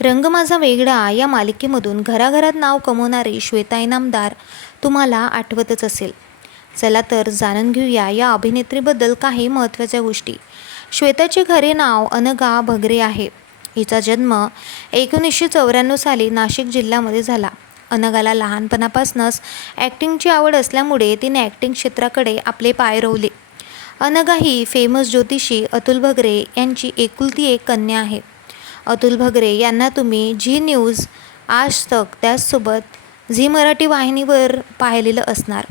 रंग माझा वेगळा या मालिकेमधून घराघरात नाव कमवणारी श्वेता इनामदार तुम्हाला आठवतच असेल. चला तर जाणून घेऊया या अभिनेत्रीबद्दल काही महत्त्वाच्या गोष्टी. श्वेताचे खरे नाव अनगा भगरे आहे. हिचा जन्म एकोणीसशे चौऱ्याण्णव साली नाशिक जिल्ह्यामध्ये झाला. अनगाला लहानपणापासूनच ॲक्टिंगची आवड असल्यामुळे तिने ॲक्टिंग क्षेत्राकडे आपले पाय रोवले. अनगा ही फेमस ज्योतिषी अतुल भगरे यांची एकुलती एक कन्या आहे. अतुल भगरे यांना तुम्ही झी न्यूज आज तक त्याचसोबत झी मराठी वाहिनीवर पाहिलेलं असणार.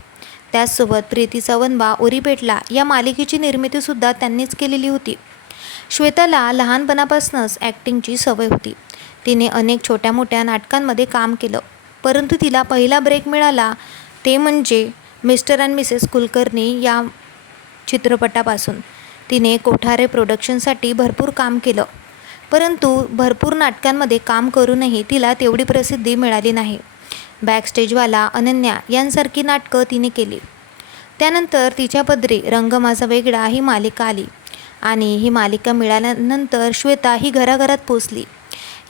त्याचसोबत प्रीती वनबा उरी पेटला या मालिकेची निर्मितीसुद्धा त्यांनीच केलेली होती. श्वेताला लहानपणापासूनच ॲक्टिंगची सवय होती. तिने अनेक छोट्या मोठ्या नाटकांमध्ये काम केलं परंतु तिला पहिला ब्रेक मिळाला ते म्हणजे मिस्टर अँड मिसेस कुलकर्णी या चित्रपटापासून. तिने कोठारे प्रोडक्शनसाठी भरपूर काम केलं. परंतु भरपूर नाटकांमध्ये काम करूनही तिला तेवढी प्रसिद्धी मिळाली नाही. बॅकस्टेजवाला अनन्या यांसारखी नाटकं तिने केली. त्यानंतर तिच्या पदरी रंग माझा वेगळा ही मालिका आली आणि ही मालिका मिळाल्यानंतर श्वेता ही घराघरात पोचली.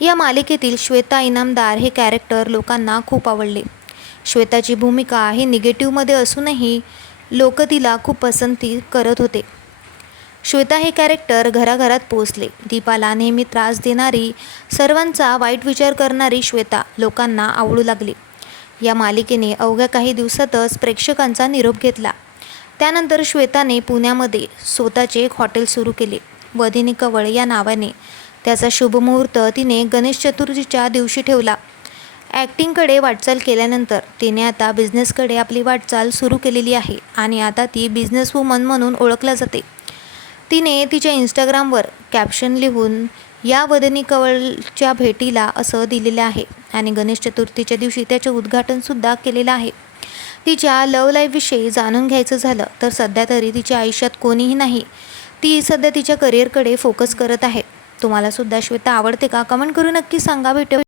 या मालिकेतील श्वेता इनामदार हे कॅरेक्टर लोकांना खूप आवडले. श्वेताची भूमिका ही निगेटिव्हमध्ये असूनही लोक तिला खूप पसंती करत होते. श्वेता हे कॅरेक्टर घराघरात पोचले दीपाला नेहमी त्रास देणारी सर्वांचा वाईट विचार करणारी श्वेता लोकांना आवडू लागली. या मालिकेने अवघ्या काही दिवसातच प्रेक्षकांचा निरोप घेतला. त्यानंतर श्वेताने पुण्यामध्ये स्वतःचे एक हॉटेल सुरू केले. वदिनी कवळ या नावाने त्याचा शुभमुहूर्त तिने गणेश चतुर्थीच्या दिवशी ठेवला. ॲक्टिंगकडे वाटचाल केल्यानंतर तिने आता बिझनेसकडे आपली वाटचाल सुरू केलेली आहे आणि आता ती बिझनेस वुमन म्हणून ओळखल्या जाते. तिने तिच्या इंस्टाग्रामवर कॅप्शन लिहून या वदनी कवळच्या भेटीला असं दिलेलं आहे आणि गणेश चतुर्थीच्या दिवशी त्याचे उद्घाटनसुद्धा केलेलं आहे. तिच्या लव लाईफविषयी जाणून घ्यायचं झालं तर सध्या तरी तिच्या आयुष्यात कोणीही नाही. ती सध्या तिच्या करिअरकडे फोकस करत आहे. तुम्हाला सुद्धा श्वेता आवडते का? कमेंट करून नक्की सांगा. भेटू